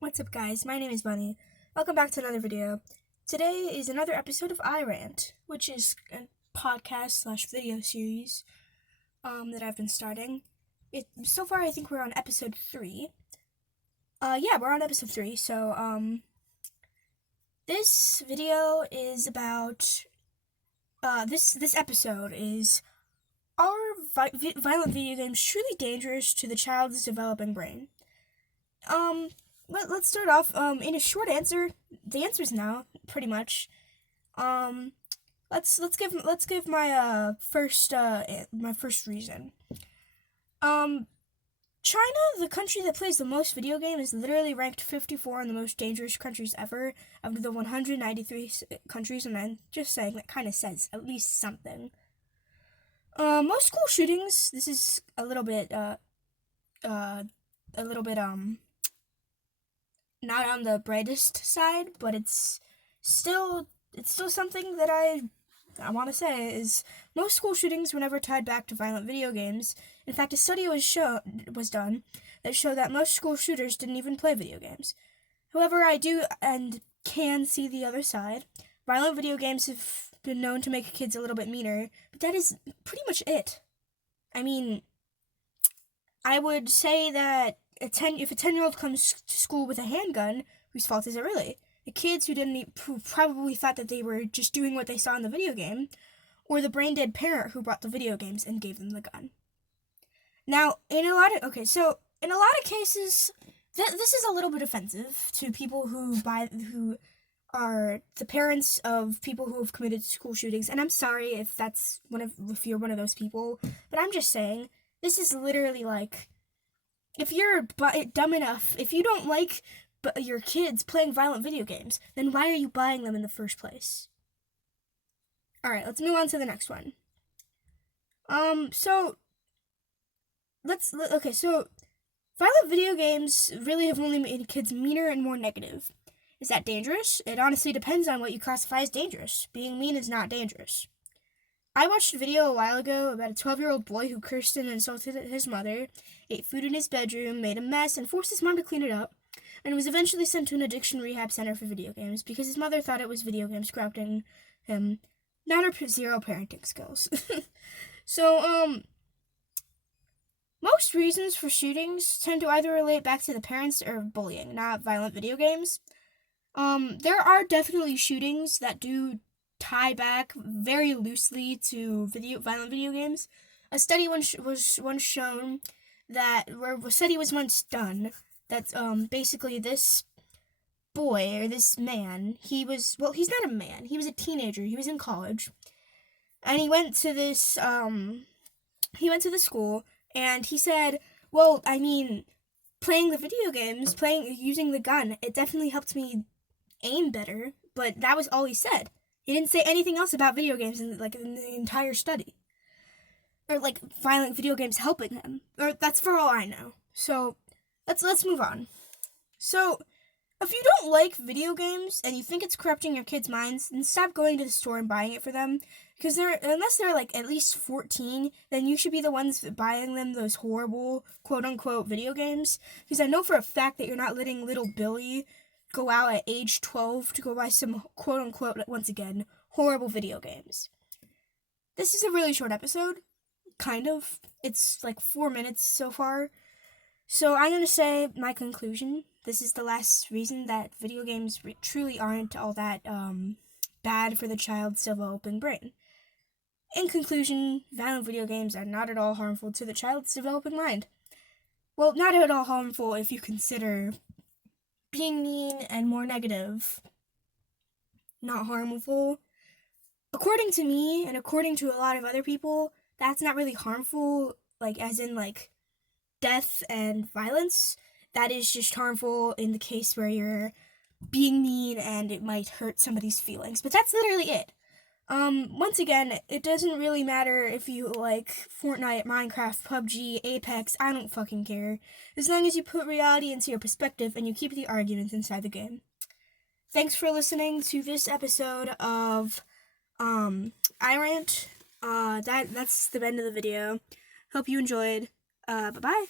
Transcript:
What's up, guys? My name is Bunny. Welcome back to another video. Today is another episode of I-rant, which is a podcast/video series that I've been starting. So far, I think we're on episode 3. We're on episode 3. So this video is about this episode is: are violent video games truly dangerous to the child's developing brain? Let's start off. In a short answer, the answer is no, pretty much. Let's give my first reason. China, the country that plays the most video games, is literally ranked 54 in the most dangerous countries ever out of the 193 countries, and I'm just saying that kind of says at least something. Most school shootings. This is a little bit not on the brightest side, but it's still something that I want to say is most school shootings were never tied back to violent video games. In fact, a study was done that showed that most school shooters didn't even play video games. However, I do and can see the other side. Violent video games have been known to make kids a little bit meaner, but that is pretty much it. I mean, I would say that if a 10-year-old comes to school with a handgun, whose fault is it really? The kids who probably thought that they were just doing what they saw in the video game, or the brain-dead parent who brought the video games and gave them the gun. Now, in a lot of cases, this is a little bit offensive to people who are the parents of people who have committed school shootings, and I'm sorry if you're one of those people, but I'm just saying, this is literally like, if you're dumb enough, if you don't like your kids playing violent video games, then why are you buying them in the first place? Alright, let's move on to the next one. So violent video games really have only made kids meaner and more negative. Is that dangerous? It honestly depends on what you classify as dangerous. Being mean is not dangerous. I watched a video a while ago about a 12-year-old boy who cursed and insulted his mother, ate food in his bedroom, made a mess, and forced his mom to clean it up, and was eventually sent to an addiction rehab center for video games because his mother thought it was video games corrupting him, not her zero parenting skills. So, most reasons for shootings tend to either relate back to the parents or bullying, not violent video games. There are definitely shootings that do tie back very loosely to violent video games. A study was once shown that, where a study was once done, that basically this boy, or this man, he's not a man, he was a teenager, he was in college, and he went to the school, and he said, well, I mean, playing the video games, using the gun, it definitely helped me aim better, but that was all he said. He didn't say anything else about video games in the entire study. Or violent video games helping him. Or that's for all I know. So let's move on. So if you don't like video games and you think it's corrupting your kids' minds, then stop going to the store and buying it for them. Because unless they're at least 14, then you should be the ones buying them those horrible quote unquote video games. Because I know for a fact that you're not letting little Billy go out at age 12 to go buy some quote-unquote, once again, horrible video games. This is a really short episode, kind of. It's 4 minutes so far. So I'm going to say my conclusion. This is the last reason that video games truly aren't all that bad for the child's developing brain. In conclusion, violent video games are not at all harmful to the child's developing mind. Well, not at all harmful if you consider being mean and more negative not harmful. According to me, and according to a lot of other people, that's not really harmful, as in death and violence. That is just harmful in the case where you're being mean and it might hurt somebody's feelings. But that's literally it. Once again, it doesn't really matter if you like Fortnite, Minecraft, PUBG, Apex, I don't fucking care. As long as you put reality into your perspective and you keep the arguments inside the game. Thanks for listening to this episode of, I-rant. That's the end of the video. Hope you enjoyed. Bye-bye.